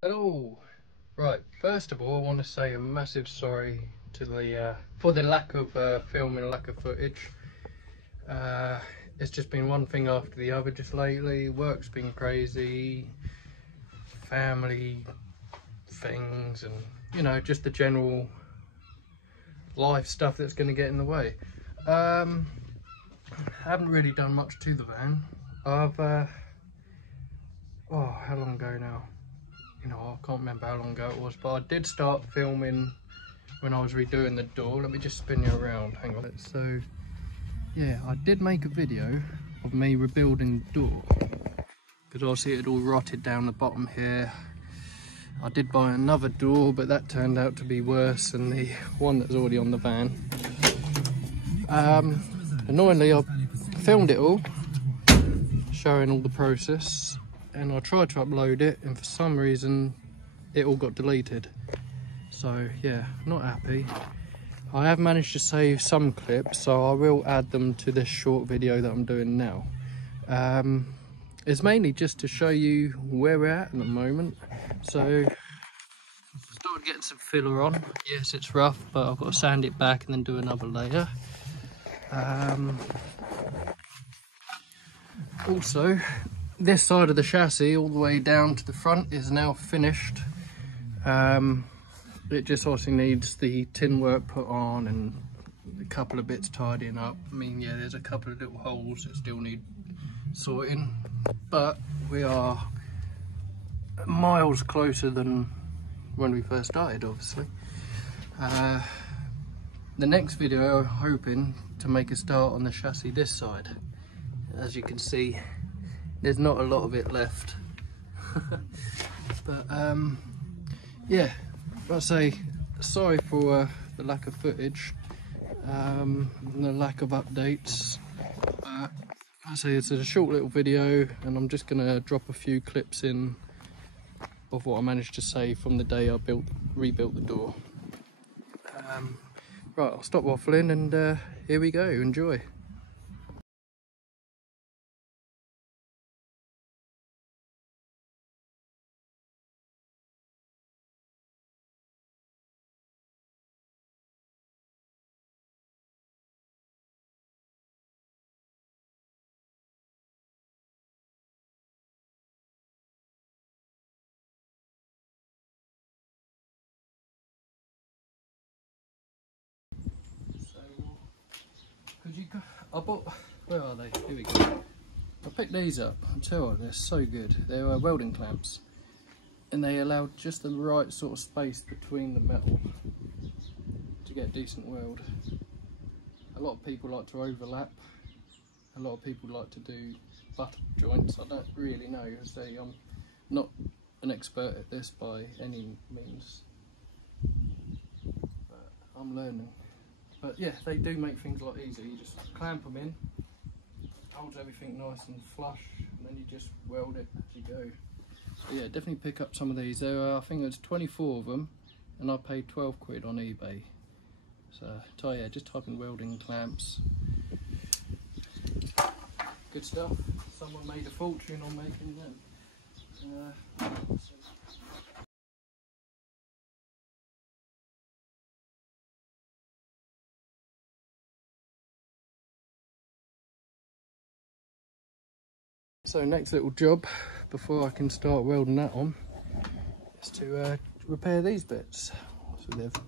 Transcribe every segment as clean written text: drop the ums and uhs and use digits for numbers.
Hello. Right, first of all, I want to say a massive sorry to the for the lack of filming, lack of footage. Uh, it's just been one thing after the other just lately. Work's been crazy, family things, and just the general life stuff that's going to get in the way. I haven't really done much to the van. I've oh, how long ago now? I can't remember how long ago it was, but I did start filming when I was redoing the door. Let me just spin you around, hang on. So yeah, I did make a video of me rebuilding the door, because obviously it had all rotted down the bottom here. I did buy another door, but that turned out to be worse than the one that was already on the van. Annoyingly, I filmed it all, showing all the process, and I tried to upload it, and for some reason it all got deleted. So yeah, not happy. I have managed to save some clips, so I will add them to this short video that I'm doing now. It's mainly just to show you where we're at the moment. So started getting some filler on. Yes, it's rough, but I've got to sand it back and then do another layer. Also, this side of the chassis all the way down to the front is now finished. It just obviously needs the tin work put on and a couple of bits tidying up. I mean, yeah, there's a couple of little holes that still need sorting, but we are miles closer than when we first started, obviously. The next video, I'm hoping to make a start on the chassis this side. As you can see, there's not a lot of it left. But yeah, I say sorry for the lack of footage, and the lack of updates. I say it's a short little video, and I'm just gonna drop a few clips in of what I managed to save from the day I rebuilt the door. Right, I'll stop waffling, and here we go. Enjoy. I bought, where are they? Here we go. I picked these up. I tell you what, they're so good. They're welding clamps, and they allowed just the right sort of space between the metal to get a decent weld. A lot of people like to overlap. A lot of people like to do butter joints. I don't really know. I'm not an expert at this by any means, but I'm learning. But yeah, they do make things a lot easier. You just clamp them in, holds everything nice and flush, and then you just weld it as you go. So yeah, definitely pick up some of these. There are, I think there's 24 of them, and I paid 12 quid on eBay. So yeah, just type in welding clamps. Good stuff. Someone made a fortune on making them. So next little job before I can start welding that on is to repair these bits. So the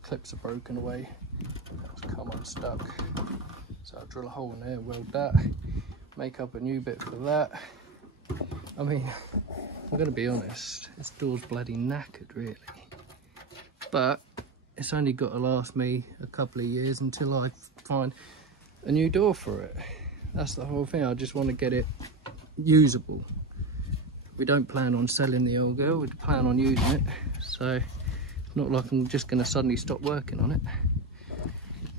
clips are broken away, it's come unstuck. So I'll drill a hole in there, weld that, make up a new bit for that. I mean, I'm gonna be honest, this door's bloody knackered really. But it's only got to last me a couple of years until I find a new door for it. That's the whole thing. I just want to get it usable. We don't plan on selling the old girl, we plan on using it. So it's not like I'm just going to suddenly stop working on it.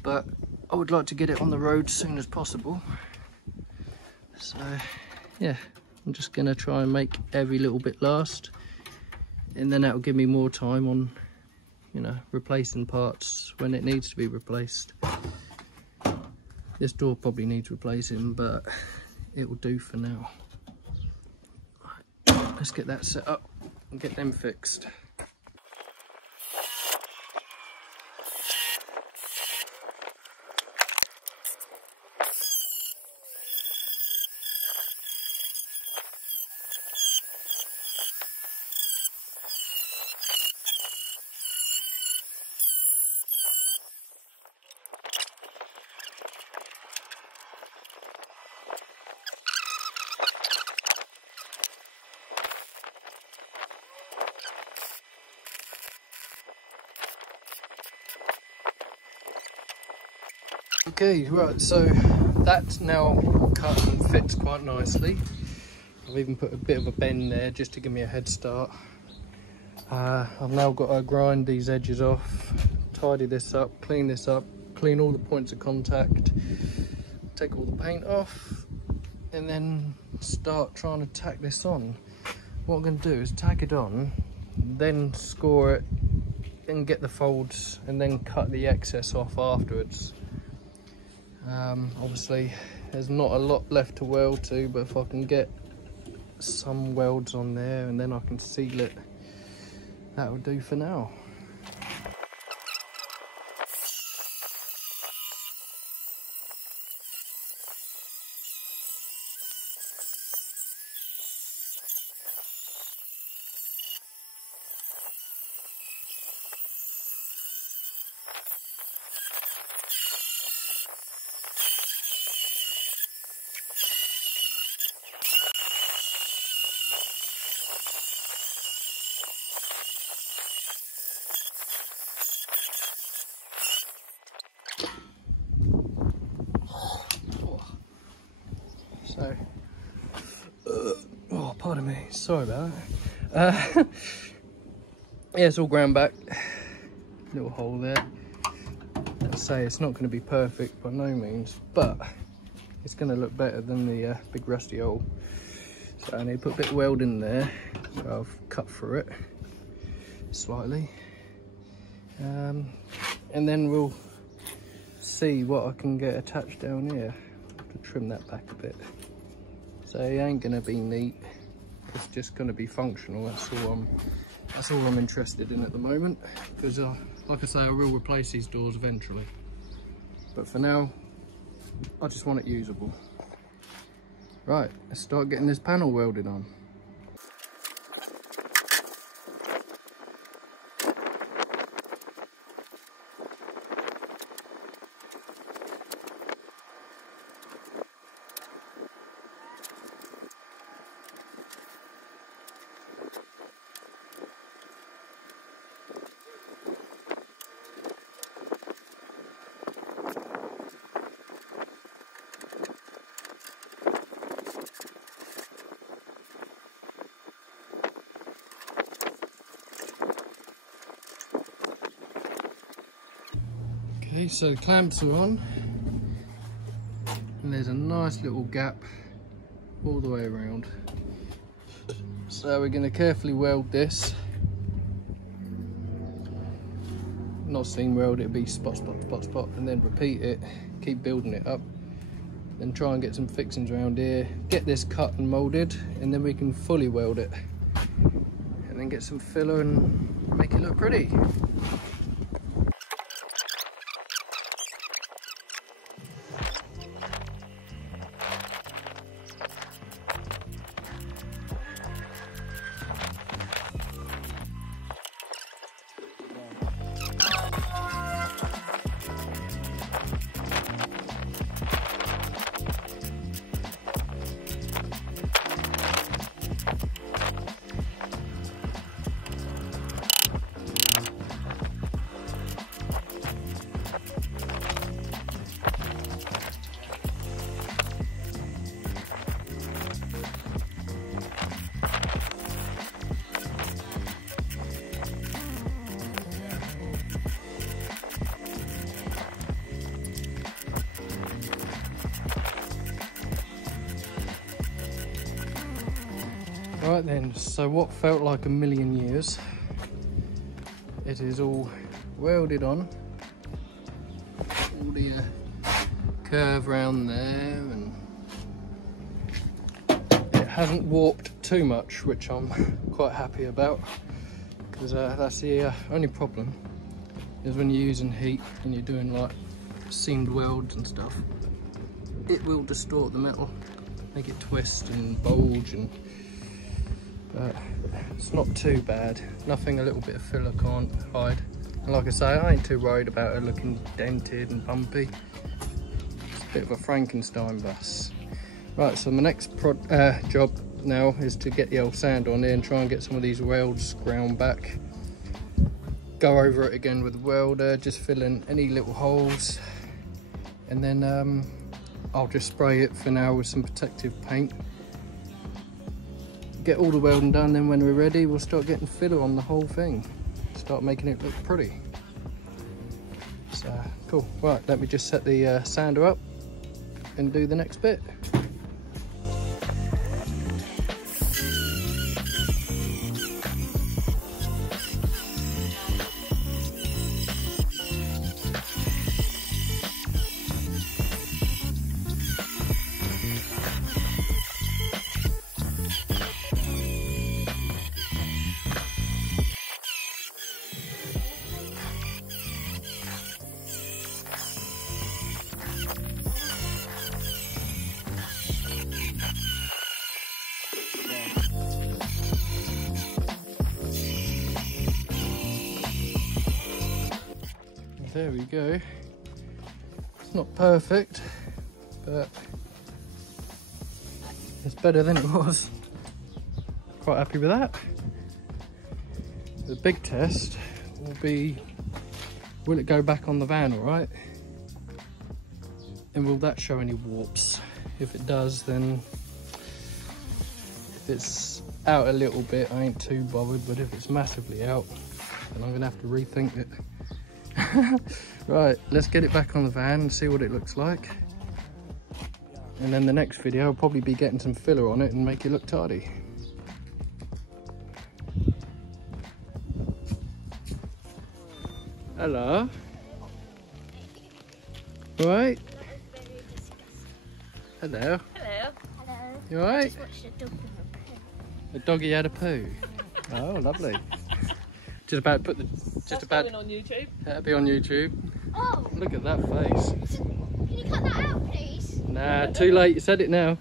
But I would like to get it on the road as soon as possible. So yeah, I'm just going to try and make every little bit last. And then that will give me more time on, replacing parts when it needs to be replaced. This door probably needs replacing, but it will do for now. Right, let's get that set up and get them fixed. Okay, right, so that's now cut and fits quite nicely. I've even put a bit of a bend there just to give me a head start. I've now got to grind these edges off, tidy this up, clean all the points of contact, take all the paint off, and then start trying to tack this on. What I'm going to do is tack it on, then score it, and get the folds, and then cut the excess off afterwards. Obviously there's not a lot left to weld to, but if I can get some welds on there and then I can seal it, that will do for now. So, oh, pardon me, sorry about that. Yeah, it's all ground back. Little hole there. Let's say it's not going to be perfect by no means, but it's going to look better than the big rusty hole. So I need to put a bit of weld in there. So I've cut through it slightly. And then we'll see what I can get attached down here. To trim that back a bit. So it ain't gonna be neat, it's just gonna be functional. That's all I'm interested in at the moment, because like I say, I will replace these doors eventually, but for now I just want it usable. Right, let's start getting this panel welded on. Okay, so the clamps are on, and there's a nice little gap all the way around. So we're going to carefully weld this. Not seam weld, it'll be spot, spot, spot, spot, and then repeat it, keep building it up. Then try and get some fixings around here, get this cut and moulded, and then we can fully weld it. And then get some filler and make it look pretty. Right then, so what felt like a million years, it is all welded on. All the curve around there, and it hasn't warped too much, which I'm quite happy about, because that's the only problem is when you're using heat and you're doing like seamed welds and stuff, it will distort the metal, make it twist and bulge, but it's not too bad. Nothing a little bit of filler can't hide. And like I say, I ain't too worried about it looking dented and bumpy. It's a bit of a Frankenstein bus. Right, so my next job now is to get the old sand on here and try and get some of these welds ground back. Go over it again with the welder, just fill in any little holes, and then I'll just spray it for now with some protective paint. Get all the welding done, then when we're ready we'll start getting filler on the whole thing. Start making it look pretty. So cool. Right, let me just set the sander up and do the next bit. There we go. It's not perfect, but it's better than it was. Quite happy with that. The big test will be, will it go back on the van all right? And will that show any warps? If it does, then if it's out a little bit, I ain't too bothered, but if it's massively out, then I'm gonna have to rethink it. Right, let's get it back on the van and see what it looks like. And then the next video I'll probably be getting some filler on it and make it look tidy. Hello. All right? Hello. Hello. Hello. You all right? Just watched a dog with a poo. The doggy had a poo. Oh, lovely. Just about to put the. Just about. Going on YouTube. That'll be on YouTube. Oh. Look at that face. Can you cut that out, please? Nah, too late. You said it now.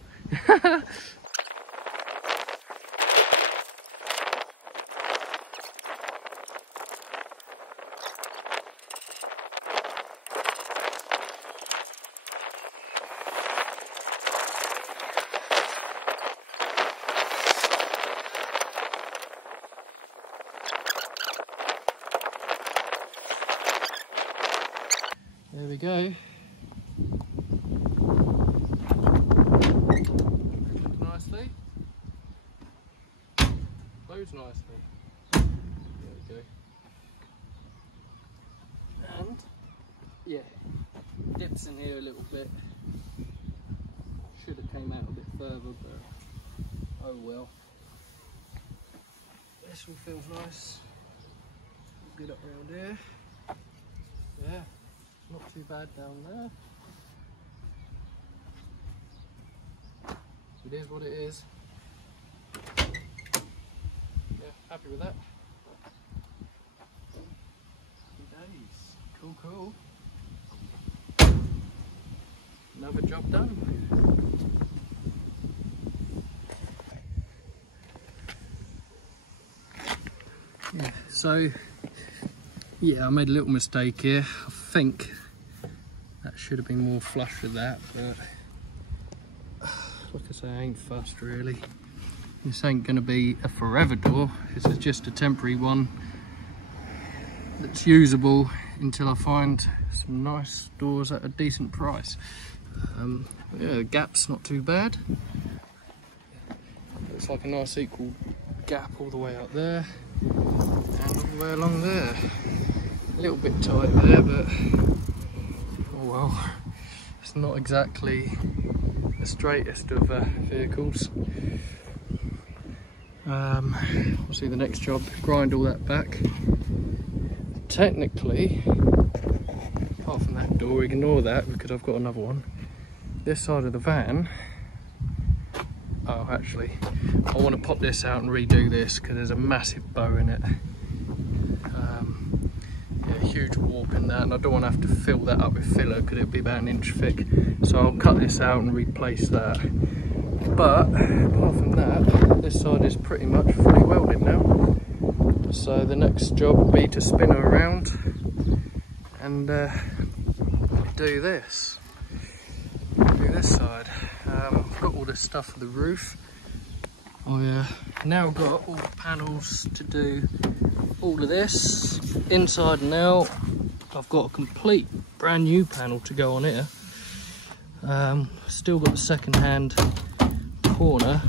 There we go. Looks nicely. Flows nicely. There we go. And yeah, dips in here a little bit. Should have came out a bit further, but oh well. This one feels nice. Good up around here. Yeah. Not too bad down there. It is what it is. Yeah, happy with that. Happy days. Cool, cool. Another job done. Yeah, so yeah, I made a little mistake here. I think that should have been more flush with that, but like I say, I ain't fussed really. This ain't gonna be a forever door. This is just a temporary one that's usable until I find some nice doors at a decent price. Yeah, the gap's not too bad. Looks like a nice equal gap all the way up there and all the way along there. A little bit tight there, but oh well, it's not exactly the straightest of vehicles. We'll see the next job, grind all that back. Technically, apart from that door, ignore that because I've got another one. This side of the van Oh, actually, I want to pop this out and redo this because there's a massive bow in it. Yeah, a huge warp in that, and I don't want to have to fill that up with filler because it'll be about 1 inch thick. So I'll cut this out and replace that. But apart from that, this side is pretty much fully welded now. So the next job will be to spin her around and do this side. I've got all this stuff for the roof. I've now got all the panels to do all of this inside and out. I've got a complete brand new panel to go on here. Still got the second hand corner.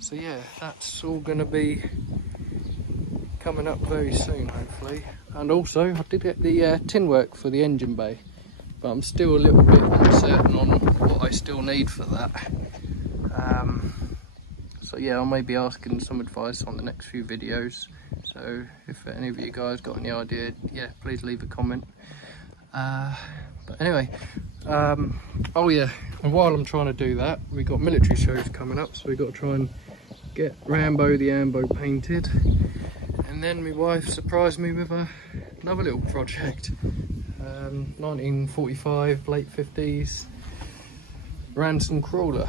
So yeah, that's all going to be coming up very soon, hopefully. And also, I did get the tin work for the engine bay, but I'm still a little bit uncertain on what I still need for that. So yeah, I may be asking some advice on the next few videos. So if any of you guys got any idea, yeah, please leave a comment. But anyway, oh yeah, and while I'm trying to do that, we got military shows coming up, so we've got to try and get Rambo the Ambo painted. And then my wife surprised me with another little project. 1945, late 50s, ransom crawler.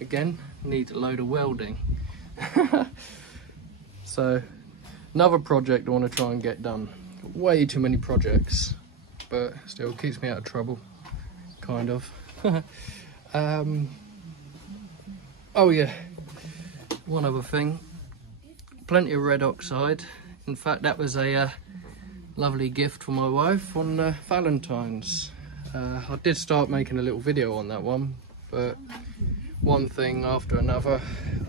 Again, need a load of welding. So, another project I want to try and get done. Way too many projects, but still keeps me out of trouble, kind of. Oh yeah, one other thing. Plenty of red oxide. In fact, that was a lovely gift for my wife on Valentine's. I did start making a little video on that one, but one thing after another,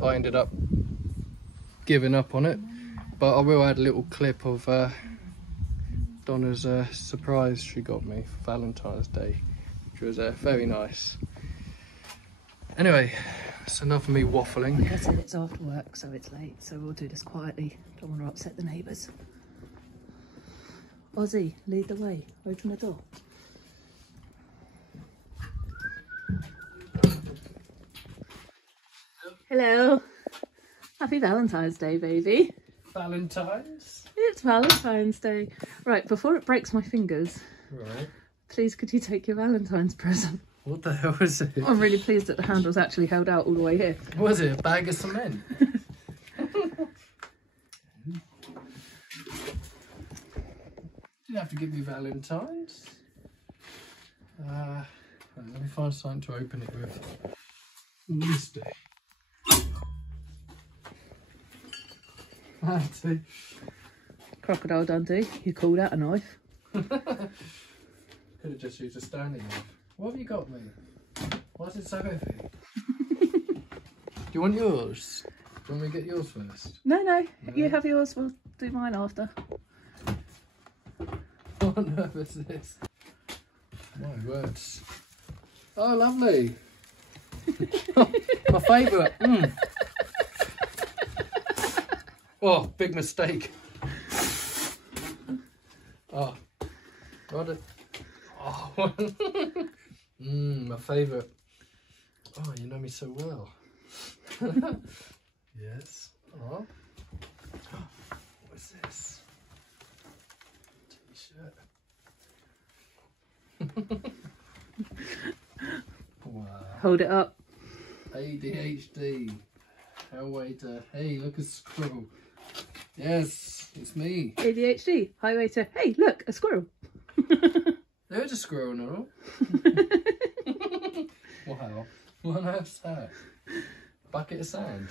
I ended up giving up on it. But I will add a little clip of Donna's surprise she got me for Valentine's Day, which was very nice. Anyway, that's enough of me waffling. Like I said, it's after work, so it's late, so we'll do this quietly. Don't want to upset the neighbours. Ozzy, lead the way. Open the door. Hello. Happy Valentine's Day, baby. Valentine's? It's Valentine's Day. Right, before it breaks my fingers, Right. please could you take your Valentine's present? What the hell was it? I'm really pleased that the handle's actually held out all the way here. Was it a bag of cement? You have to give me Valentine's. Right, let me find something to open it with. This day. That's it. Crocodile Dundee, you called out a knife. Could have just used a standing knife. What have you got me? Why is it so heavy? Do you want yours? Do you want me to get yours first? No, you have yours, we'll do mine after. What on earth is this? My words. Oh, lovely. My favourite. Oh, big mistake. Oh, got it. Oh, my favourite. Oh, you know me so well. Yes. Oh. What's this? T-shirt. Wow. Hold it up. ADHD. Highway to, hey, look, a squirrel. Yes, it's me. ADHD. Highway to, hey, look, a squirrel. There's a squirrel in all. Wow. What on earth's that? Bucket of sand.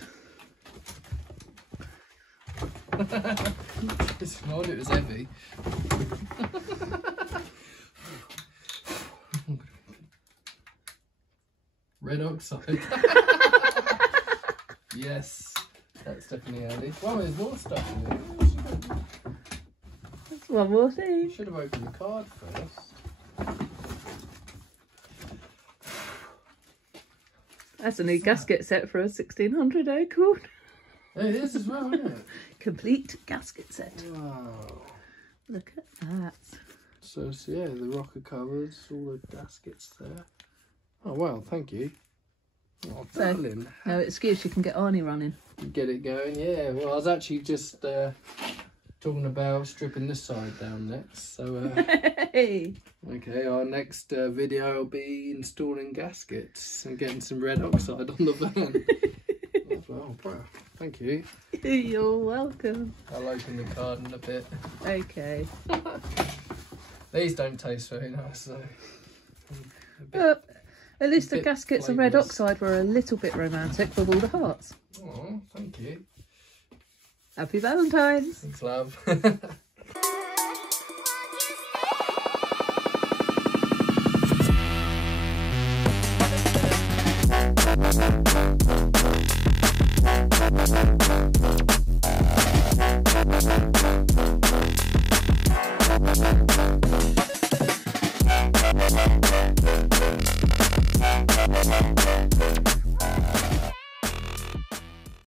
It's odd, it was heavy. Red oxide. Yes, that's definitely handy. Well, there's more stuff in there. That's one more thing. Should have opened the card first. That's a new gasket set for a 1600 acorn. It is as well, isn't it? Complete gasket set. Wow. Look at that. So, yeah, the rocker covers, all the gaskets there. Oh, well, thank you. Oh, So, darling. no excuse, you can get Arnie running. Get it going, yeah. Well, I was actually just talking about stripping this side down next. So, Hey! okay, our next video will be installing gaskets and getting some red oxide on the van. Oh, wow. Thank you. You're welcome. I'll open the card in a bit. Okay. These don't taste very nice, though. But at least the bit gaskets and red flavourless. oxide were a little bit romantic with all the hearts. Oh, thank you. Happy Valentine's! Thanks, love.